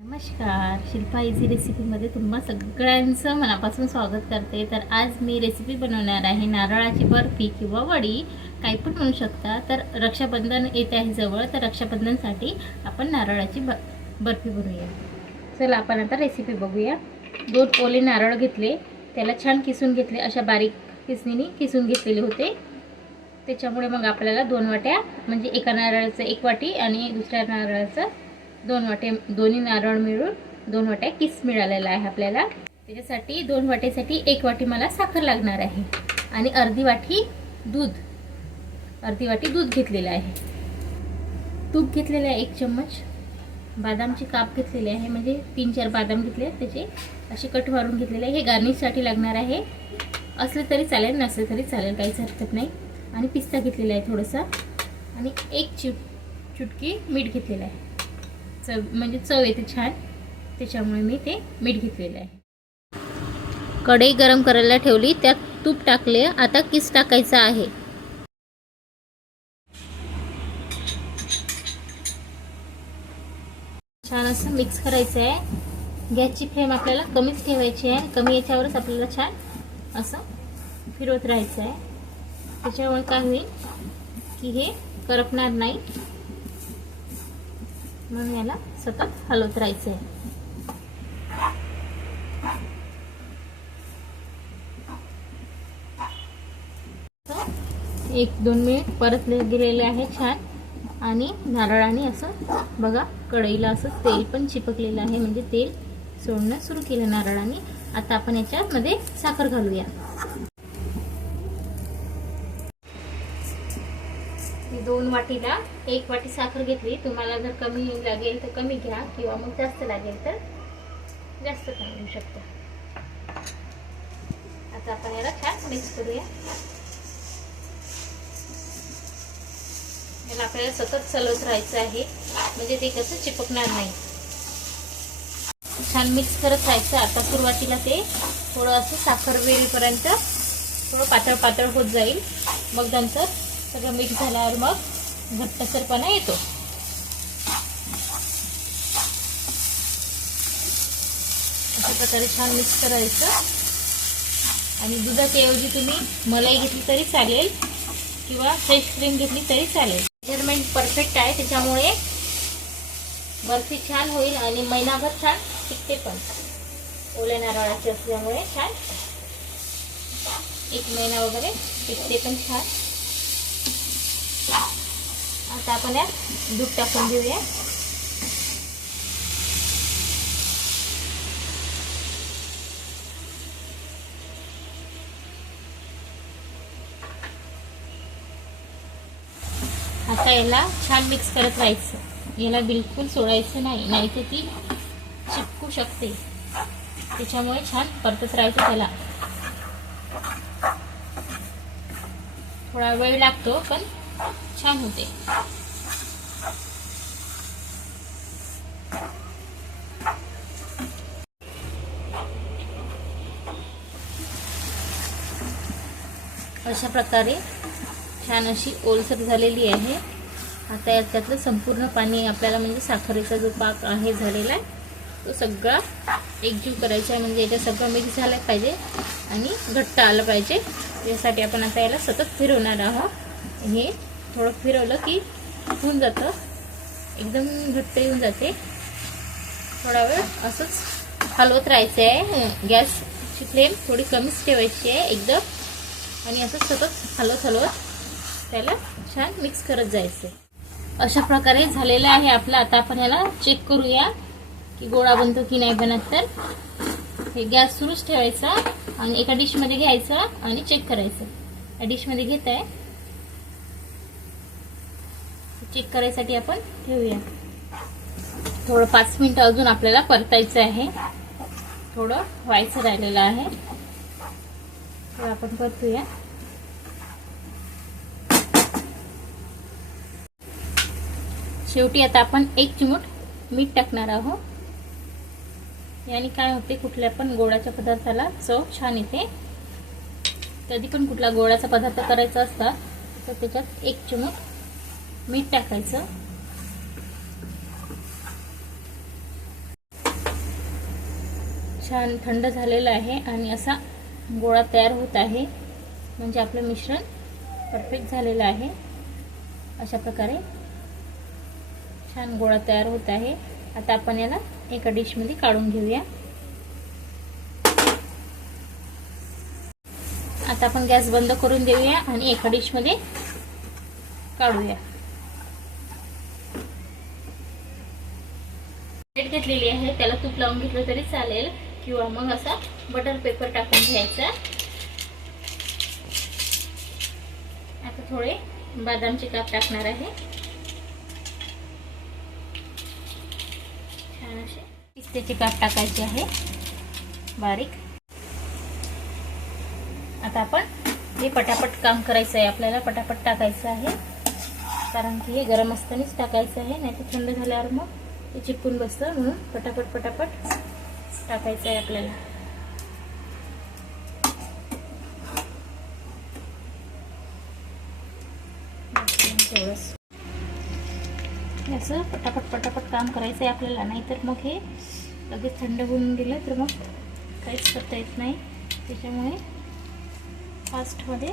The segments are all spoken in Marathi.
नमस्कार शिल्पा इझी रेसिपीमध्ये तुम्हा सगळ्यांचं मनापासून स्वागत करते. तर आज मी रेसिपी बनवणार आहे नारळाची बर्फी किंवा वडी. काही पण म्हणू शकता. तर रक्षाबंधन येते आहे जवळ तर रक्षाबंधनसाठी आपण नारळाची ब बर्फी बनवूया. चला आपण आता रेसिपी बघूया. दोन ओले नारळ घेतले त्याला छान किसून घेतले अशा बारीक किसणीने किसून घेतलेले होते. त्याच्यामुळे मग आपल्याला दोन वाट्या म्हणजे एका नारळाचं एक वाटी आणि दुसऱ्या नारळाचं दोन वाटे दोन्ही नारळ मिळून दोन वाट्या किस मिळालेला आहे आपल्याला. त्याच्यासाठी दोन वाटेसाठी एक वाटी मला साखर लागणार आहे आणि अर्धी वाटी दूध अर्धी वाटी दूध घेतलेलं आहे. तूप घेतलेलं आहे एक चम्मच. बादामची काप घेतलेली आहे. म्हणजे तीन चार बादाम घेतले त्याचे. असे कट मारून घेतलेले आहे. हे गार्निशसाठी लागणार आहे. असले तरी चालेल नसले तरी चालेल. काहीच हरकत नाही. आणि पिस्ता घेतलेला आहे थोडासा. आणि एक चिप चुटकी मीठ घेतलेलं आहे. चव म्हणजे चव येते छान. त्याच्यामुळे मी ते मीठ घेतलेलं आहे. कढई गरम करायला ठेवली. त्यात तूप टाकले. आता किस टाकायचा आहे? छान असं मिक्स करायचं आहे गॅसची फ्लेम आपल्याला कमीच ठेवायची आहे. कमी याच्यावरच आपल्याला छान असं फिरवत राहायचं आहे त्याच्यामुळे काय होईल की हे करपणार नाही. म्हणून याला सतत हलवत राहायचं आहे एक दोन मिनिट परतले गेलेले आहे छान. आणि नारळाने असं बघा कढईला असं तेल पण चिपकलेलं आहे. म्हणजे तेल सोडणं सुरू केलं नारळाने. आता आपण याच्यामध्ये साखर घालूया. मी दोन वाटीला एक वाटी साखर घेतली. तुम्हाला जर कमी लागेल तर कमी घ्या किंवा मग जास्त लागेल तर जास्त पण घेऊ शकता. आता आपण याला छान मिक्स करूया. याला आपल्याला सतत चलवत राहायचं आहे. म्हणजे ते कसं चिपकणार नाही. छान मिक्स करत राहायचं. आता सुरुवातीला ते थोडं असं साखर वेळेपर्यंत थोडं पातळ पातळ होत जाईल. मग नंतर सगळं मिक्स झाल्यावर मग घट्टसरपणा येतो. अशा प्रकारे छान मिक्स करायचं. आणि दुधाच्या ऐवजी तुम्ही मलाई घेतली तरी चालेल किंवा फ्रेश क्रीम घेतली तरी चालेल. मेजरमेंट परफेक्ट आहे त्याच्यामुळे बर्फी छान होईल आणि महिनाभर छान टिकते पण. ओल्या नारळाची असल्यामुळे छान. एक महिना वगैरे टिकते पण छान. आता आपण यात दूध टाकून घेऊया आता याला छान मिक्स करत राहायचं. याला बिलकुल सोडायचं नाही नाही तर ती चिपकू शकते. त्याच्यामुळे छान परतत राहायचं त्याला. थोडा वेळ लागतो पण छान होते. अशा प्रकारे छान अशी ओलसर झालेली आहे. आता यात त्यातलं संपूर्ण पाणी आपल्याला म्हणजे साखरेचा जो पाक आहे झालेला आहे तो सगळा एकजीव करायचा आहे. म्हणजे याच्यात सगळं मिक्स झालं पाहिजे आणि घट्ट आलं पाहिजे. यासाठी आपण आता याला सतत फिरवणार आहोत. हे थोडं फिरवलं की होऊन जातं. एकदम घट्ट येऊन जाते. थोडा वेळ असंच हलवत राहायचं आहे गॅसची फ्लेम थोडी कमीच ठेवायची आहे एकदम. आणि असं सतत हलवत हलवत त्याला छान मिक्स करत जायचं. अशा प्रकारे झालेलं आहे आपलं. आता आपण याला चेक करूया की गोळा बनतो की नाही बनत तर. हे गॅस सुरूच ठेवायचा आणि एका डिशमध्ये घ्यायचा आणि चेक करायचं. या डिशमध्ये घेत आहे. चेक करायसाठी आपण ठेवूया. थोडं पाच मिनटं अजून आपल्याला परतायचं आहे. थोडं व्हायचं राहिलेलं आहे. तर आपण परतूया. शेवटी आता आपण एक चिमूट मीठ टाकणार आहोत. याने काय होते कुठल्या पण गोडाच्या पदार्थाला चव छान येते. कधी पण कुठला गोडाचा पदार्थ करायचा असता तर त्याच्यात एक चिमूट मीठ टाकायचं. छान थंड झालेलं आहे आणि असा गोळा तयार होत आहे. म्हणजे आपलं मिश्रण परफेक्ट झालेलं आहे. अशा प्रकारे छान गोळा तयार होत आहे. आता आपण याला एका डिशमध्ये काढून घेऊया. आता आपण गॅस बंद करून देऊया आणि एका डिशमध्ये काढूया. प्लेट घेतलेली आहे. त्याला तूप लावून घेतलं तरी चालेल. किंवा मग असा बटर पेपर टाकून घ्यायचा. आता थोडे बदामचे काप टाकणार आहे छान असे त्याची काप टाकायची आहे. बारीक. आता आपण हे पटापट काम करायचं आहे. आपल्याला पटापट टाकायचं आहे. कारण की हे गरम असतानाच टाकायचं आहे. नाही तर थंड झाल्यावर मग ते चिपकून बसतं. म्हणून पटापट पटापट टाकायचं आहे आपल्याला. असं पटापट पटापट काम करायचं आहे आपल्याला. नाहीतर मग हे लगेच थंड होऊन गेलं तर मग काहीच करता येत नाही. त्याच्यामुळे फास्टमध्ये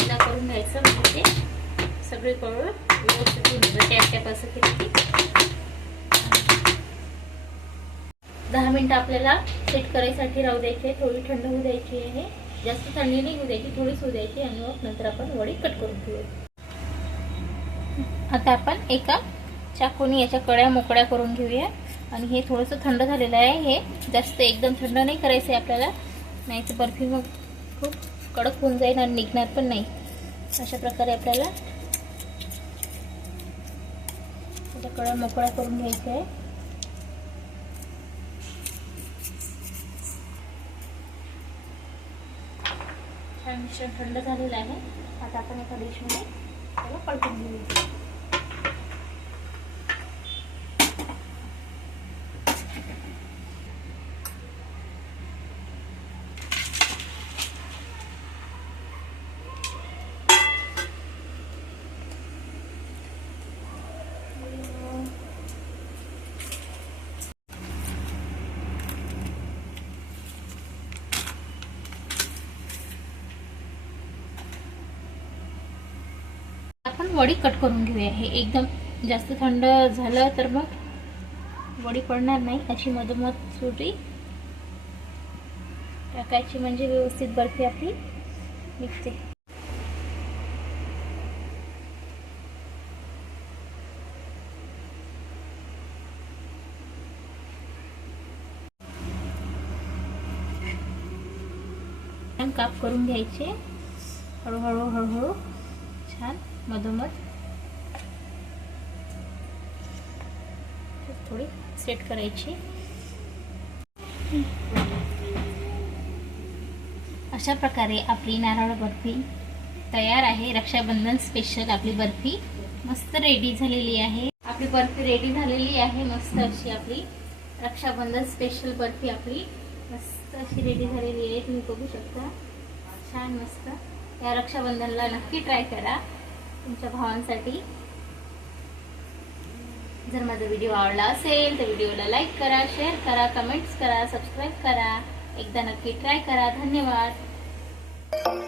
एकदा करून घ्यायचं म्हणजे ते कळून व्यवस्थित होऊन जातं असं केलं की दहा मिनटं आपल्याला सेट करायसाठी राहू द्यायची. आहे थोडी थंड होऊ द्यायची आहे. जास्त थंडी नाही होऊ द्यायची थोडीच होऊ द्यायची आणि मग नंतर आपण वडी कट करून घेऊया आता आपण एका चाकूने याच्या कड्या मोकळ्या करून घेऊया. आणि हे थोडंसं थंड झालेलं आहे. हे जास्त एकदम थंड नाही करायचं आहे आपल्याला. नाही तर बर्फी मग खूप कडक होऊन जाईल आणि निघणार पण नाही. अशा प्रकारे आपल्याला त्याच्या कड्या मोकळा करून घ्यायचा आहे. छान मिश्रण थंड झालेलं आहे. आता आपण एका डिशमध्ये त्याला पलटून घेऊया. आपण वडी कट करून घेऊया. हे एकदम जास्त थंड झालं तर मग वडी पडणार नाही. अशी मधोमध सुटी टाकायची म्हणजे व्यवस्थित बर्फी आपली निघते. काप करून घ्यायचे. हळूहळू हळूहळू छान मधोमध. थोडी सेट करायची. अशा प्रकारे आपली नारळ बर्फी तयार आहे. रक्षाबंधन स्पेशल आपली बर्फी मस्त रेडी झालेली आहे. आपली बर्फी रेडी झालेली आहे. मस्त अशी आपली रक्षाबंधन स्पेशल बर्फी आपली मस्त अशी रेडी झालेली आहे. तुम्ही बघू शकता. छान मस्त. या रक्षाबंधनला नक्की ट्राय करा. तुमच्या भावांसाठी. जर माझा व्हिडिओ आवडला असेल तर व्हिडिओला लाईक करा शेअर करा कमेंट्स करा सबस्क्राईब करा. एकदा नक्की ट्राय करा. धन्यवाद.